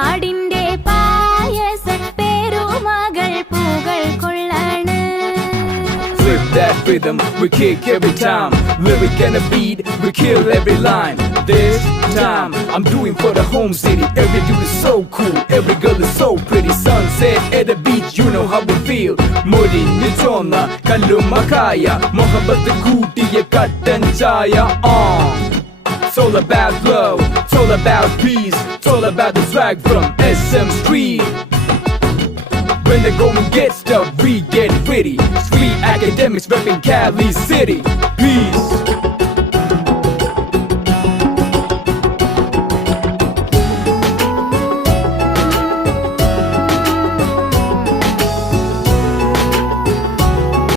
നാടിന്റെ പായസ പെരുമകൾ പൂകൾ കൊള്ളാണ്. Flip that rhythm, we kick every time. Lyric and a beat, we kill every line. This time, I'm doing for the home city. Every dude is so cool, every girl is so pretty. Sunset at the beach, you know how we feel. Modi, Nitona, Kalumakaya, Mohabbat Kutiya Katan Chaya. It's all about love, it's all about peace, it's all about the swag from SM Street. When the going gets tough, we get witty. Street academics repping Cali City.